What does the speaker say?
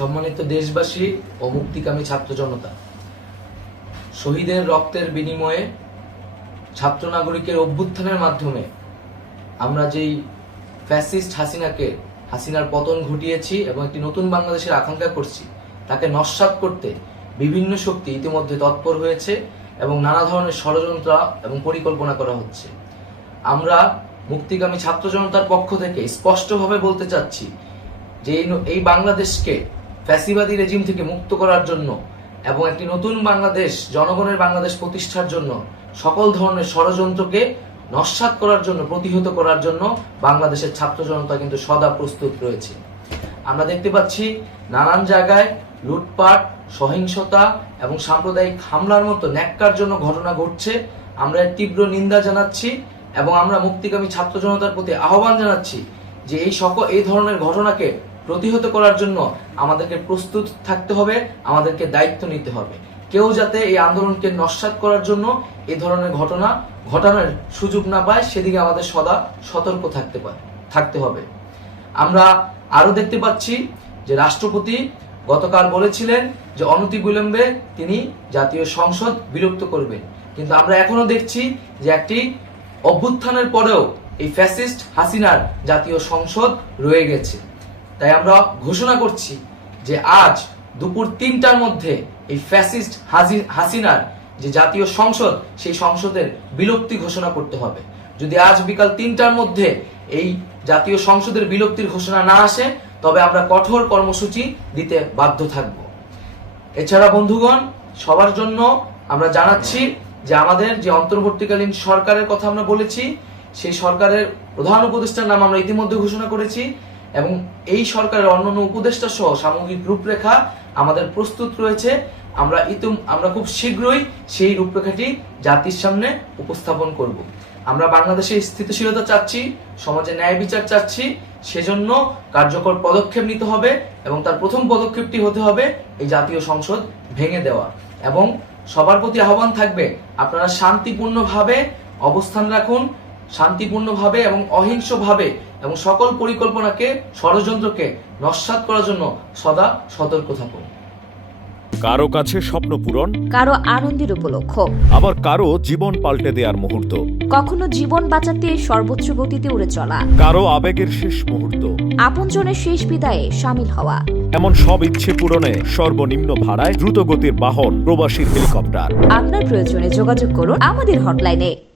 সম্মানিত দেশবাসী ও মুক্তিকামী ছাত্র জনতা শহীদের রক্তের বিনিময়ে ছাত্র নাগরিকের অভ্যুত্থানের মাধ্যমে আমরা যেই ফ্যাসিস্ট হাসিনাকে হাসিনার পতন ঘটিয়েছি এবং একটি নতুন বাংলাদেশের আকাঙ্ক্ষা করছি তাকে নস্বাত করতে বিভিন্ন শক্তি ইতিমধ্যে তৎপর হয়েছে এবং নানা ধরনের ষড়যন্ত্র এবং পরিকল্পনা করা হচ্ছে আমরা মুক্তিগামী ছাত্র জনতার পক্ষ থেকে স্পষ্টভাবে বলতে চাচ্ছি যে এই বাংলাদেশকে ফ্যাসিবাদী রেজিম থেকে মুক্ত করার জন্য এবং একটি নতুন বাংলাদেশ জনগণের বাংলাদেশ প্রতিষ্ঠার জন্য সকল ধরনের ষড়যন্ত্রকে নস্বাত করার জন্য প্রতিহত করার জন্য বাংলাদেশের ছাত্র জনতা কিন্তু সদা প্রস্তুত রয়েছে আমরা দেখতে পাচ্ছি নানান জায়গায় লুটপাট সহিংসতা এবং সাম্প্রদায়িক হামলার মতো ন্যাক্কার জন্য ঘটনা ঘটছে আমরা তীব্র নিন্দা জানাচ্ছি এবং আমরা মুক্তিকামী ছাত্র জনতার প্রতি আহ্বান জানাচ্ছি যে এই সকল এই ধরনের ঘটনাকে প্রতিহত করার জন্য আমাদেরকে প্রস্তুত থাকতে হবে আমাদেরকে দায়িত্ব নিতে হবে কেউ যাতে এই আন্দোলনকে নস্বাত করার জন্য এ ধরনের ঘটনা ঘটানোর সুযোগ না পায় সেদিকে আমাদের সদা সতর্ক থাকতে পারে থাকতে হবে আমরা আরও দেখতে পাচ্ছি যে রাষ্ট্রপতি গতকাল বলেছিলেন যে বিলম্বে তিনি জাতীয় সংসদ বিলুপ্ত করবেন কিন্তু আমরা এখনো দেখছি যে একটি অভ্যুত্থানের পরেও এই ফ্যাসিস্ট হাসিনার জাতীয় সংসদ রয়ে গেছে তাই আমরা ঘোষণা করছি যে আজ দুপুর তিনটার মধ্যে এই ফ্যাসিস্ট হাসিনার যে জাতীয় সংসদ সেই সংসদের বিলুপ্তি ঘোষণা করতে হবে যদি আজ বিকাল তিনটার মধ্যে এই জাতীয় সংসদের বিলুপ্তির ঘোষণা না আসে তবে আমরা কঠোর কর্মসূচি দিতে বাধ্য থাকব এছাড়া বন্ধুগণ সবার জন্য আমরা জানাচ্ছি যে আমাদের যে অন্তর্বর্তীকালীন সরকারের কথা আমরা বলেছি সেই সরকারের প্রধান উপদেষ্টার নাম আমরা ইতিমধ্যে ঘোষণা করেছি এবং এই সরকারের অন্যান্য উপদেষ্টা সহ সামগ্রিক রূপরেখা আমাদের প্রস্তুত রয়েছে আমরা ইতুম আমরা খুব শীঘ্রই সেই রূপরেখাটি জাতির সামনে উপস্থাপন করব আমরা বাংলাদেশে স্থিতিশীলতা চাচ্ছি সমাজে ন্যায় বিচার চাচ্ছি সেজন্য কার্যকর পদক্ষেপ নিতে হবে এবং তার প্রথম পদক্ষেপটি হতে হবে এই জাতীয় সংসদ ভেঙে দেওয়া এবং সবার প্রতি আহ্বান থাকবে আপনারা শান্তিপূর্ণভাবে অবস্থান রাখুন শান্তিপূর্ণভাবে এবং অহিংসভাবে এবং সকল পরিকল্পনাকে ষড়যন্ত্রকে নস্বাত করার জন্য সদা সতর্ক থাকুন কারো কাছে স্বপ্ন পূরণ কারো আনন্দের উপলক্ষ আবার কারো জীবন পাল্টে দেওয়ার মুহূর্ত কখনো জীবন বাঁচাতে সর্বোচ্চ গতিতে উড়ে চলা কারো আবেগের শেষ মুহূর্ত আপনজনের শেষ বিদায়ে সামিল হওয়া এমন সব ইচ্ছে পূরণে সর্বনিম্ন ভাড়ায় দ্রুত গতির বাহন প্রবাসী হেলিকপ্টার আপনার প্রয়োজনে যোগাযোগ করুন আমাদের হটলাইনে